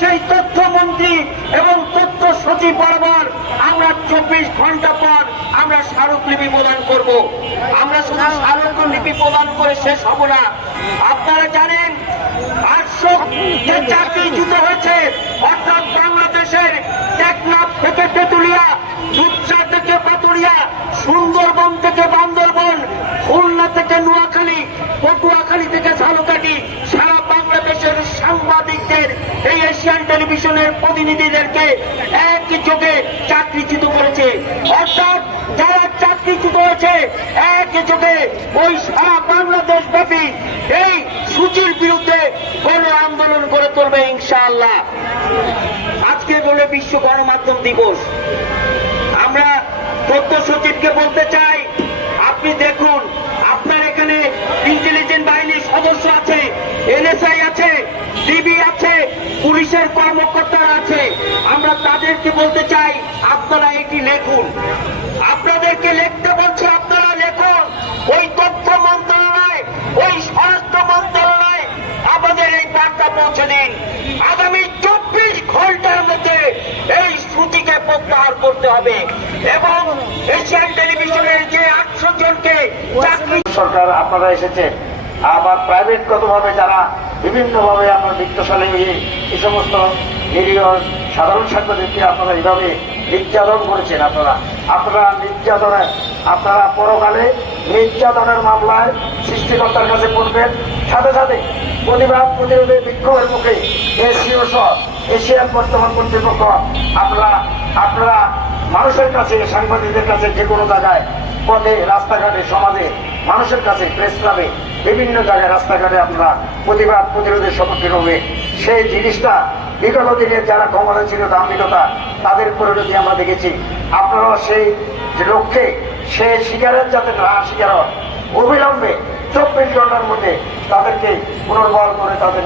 সেই তথ্যমন্ত্রী এবং তথ্য সচিব বরাবর আমরা 24 ঘন্টা পর আমরা স্মারকলিপি প্রদান করব। আমরা শুধু স্মারকলিপি প্রদান করে শেষ হব না। আপনারা জানেন 800 চাকরিচ্যুত হয়েছে, অর্থাৎ বাংলাদেশের টেকনাফ থেকে তেঁতুলিয়া, রূপসা থেকে পাতুরিয়া, সুন্দরবন থেকে বান্দরবন, খুলনা থেকে নোয়াখালী, পটুয়াখালী থেকে ঝালকাঠি, সারা বাংলাদেশের সাংবাদিকদের এই এশিয়ান টেলিভিশনের প্রতিনিধিদেরকে একই চোখে চাকরিচ্যুত করেছে। অর্থাৎ যারা চাকরিচ্যুত হয়েছে একই চোখে ওই সারা বাংলাদেশ ব্যাপী এই সূচির বিরুদ্ধে গণ আন্দোলন করে তুলবে ইনশাআল্লাহ। আজকে বলে বিশ্ব গণমাধ্যম দিবস। আমরা তথ্য সচিবকে বলতে চাই, আপনি দেখুন আপনার এখানে ইন্টেলিজেন্স বাহিনীর সদস্য আছে, এনএসআই আছে, ডিবি আছে, পুলিশের কর্মকর্তারা আছে। আমরা তাদেরকে বলতে চাই আপনারা এটি লেখুন, আপনাদেরকে লিখতে বলছে, আপনারা লেখুন। ওই তথ্য মন্ত্রণালয়, ওই স্বরাষ্ট্র মন্ত্রণালয় আমাদের এই বার্তা পৌঁছে দিন। আগামী 24 ঘন্টার মধ্যে এই সূচিকে প্রত্যাহার করতে হবে এবং এশিয়ান টেলিভিশনের যে 800 জনকে চাকরি সরকার আপনারা এসেছে, আবার প্রাইভেটগতভাবে যারা বিভিন্নভাবে আপনার বিত্তশালী এই সমস্ত নিরীহ সাধারণ সাংবাদিককে আপনারা এইভাবে নির্যাতন করেছেন। আপনারা নির্যাতনের, আপনারা পরকালে নির্যাতনের মামলায় সৃষ্টিকর্তার কাছে পড়বেন। সাথে সাথে প্রতিবাদ প্রতিরোধে বিক্ষোভের মুখে এশীয় সহ এশিয়ান বর্তমান কর্তৃপক্ষ আপনারা মানুষের কাছে, সাংবাদিকদের কাছে, যে কোনো জায়গায়, পথে, রাস্তাঘাটে, সমাজে, মানুষের কাছে, প্রেস ক্লাবে, বিভিন্ন জায়গায় রাস্তাঘাটে আপনারা প্রতিবাদ প্রতিরোধের সম্মুখীন হবে। সেই জিনিসটা বিগত দিনের যারা ক্ষমতা ছিল, দাম্ভিকতা, তাদের পরিণতি আমরা দেখেছি। আপনারাও সেই লক্ষ্যে সে শিকারের যাতে না শিকার হয়, অবিলম্বে 24 ঘন্টার মধ্যে তাদেরকে পুনর্বহাল করে তাদের